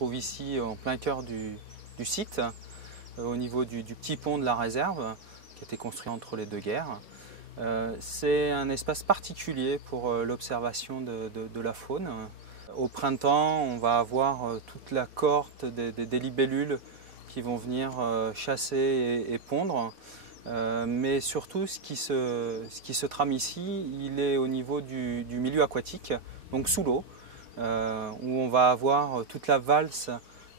trouve ici en plein cœur du site, au niveau du petit pont de la réserve qui a été construit entre les deux guerres. C'est un espace particulier pour l'observation de la faune. Au printemps, on va avoir toute la cohorte des libellules qui vont venir chasser et pondre. Mais surtout, ce qui se trame ici, il est au niveau du milieu aquatique, donc sous l'eau, où on va avoir toute la valse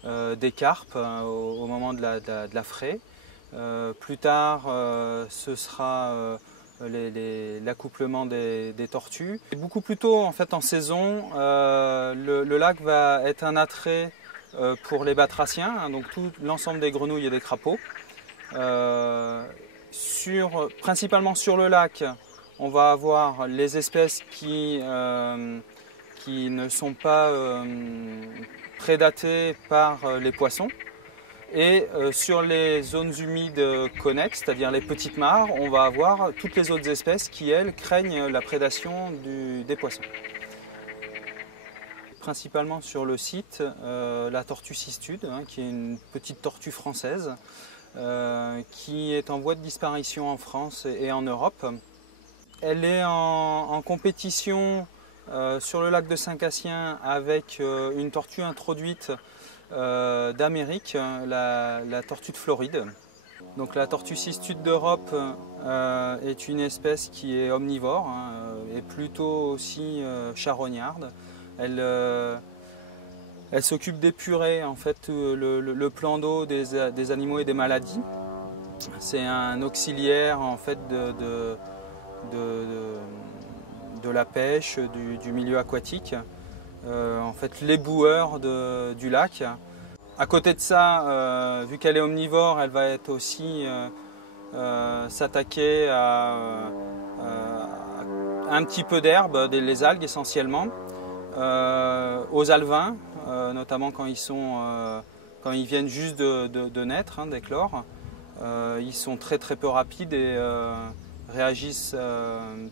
des carpes au moment de la fraie. Plus tard, ce sera l'accouplement des tortues. Et beaucoup plus tôt, en fait, en saison, le lac va être un attrait pour les batraciens, hein, donc tout l'ensemble des grenouilles et des crapauds. Principalement sur le lac, on va avoir les espèces qui ne sont pas prédatées par les poissons. Et sur les zones humides connexes, c'est-à-dire les petites mares, on va avoir toutes les autres espèces qui, elles, craignent la prédation des poissons. Principalement sur le site, la tortue cistude, hein, qui est une petite tortue française, qui est en voie de disparition en France et en Europe. Elle est en compétition sur le lac de Saint-Cassien avec une tortue introduite d'Amérique, la tortue de Floride. Donc la tortue cistude d'Europe est une espèce qui est omnivore, hein, et plutôt aussi charognarde. Elle s'occupe d'épurer en fait le plan d'eau des animaux et des maladies. C'est un auxiliaire en fait de la pêche, du milieu aquatique. En fait l'éboueur du lac. À côté de ça, vu qu'elle est omnivore, elle va être aussi s'attaquer à un petit peu d'herbe, les algues essentiellement, aux alevins, notamment quand ils viennent juste de naître, hein, d'éclore. Ils sont très peu rapides et réagissent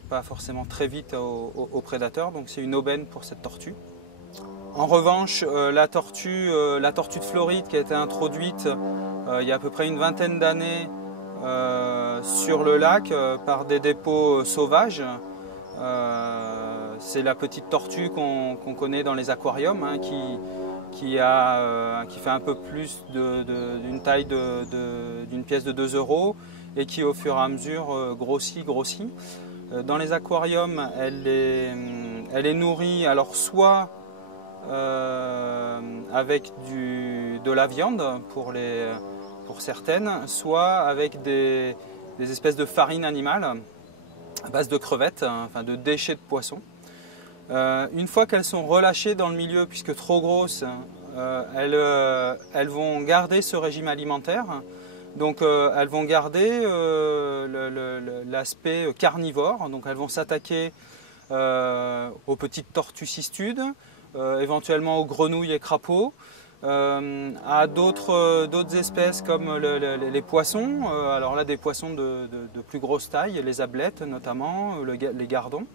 pas forcément très vite aux prédateurs, donc c'est une aubaine pour cette tortue. En revanche, la tortue de Floride qui a été introduite il y a à peu près une vingtaine d'années sur le lac par des dépôts sauvages, c'est la petite tortue qu'on connaît dans les aquariums, hein, qui fait un peu plus d'une taille d'une pièce de 2 € et qui au fur et à mesure grossit. Dans les aquariums, elle est nourrie alors soit avec de la viande pour certaines, soit avec des espèces de farine animale à base de crevettes, enfin de déchets de poissons. Une fois qu'elles sont relâchées dans le milieu, puisque trop grosses, elles vont garder ce régime alimentaire. Donc elles vont garder l'aspect carnivore, donc elles vont s'attaquer aux petites tortues cistudes, éventuellement aux grenouilles et crapauds, à d'autres espèces comme les poissons, alors là des poissons de plus grosse taille, les ablettes notamment, les gardons.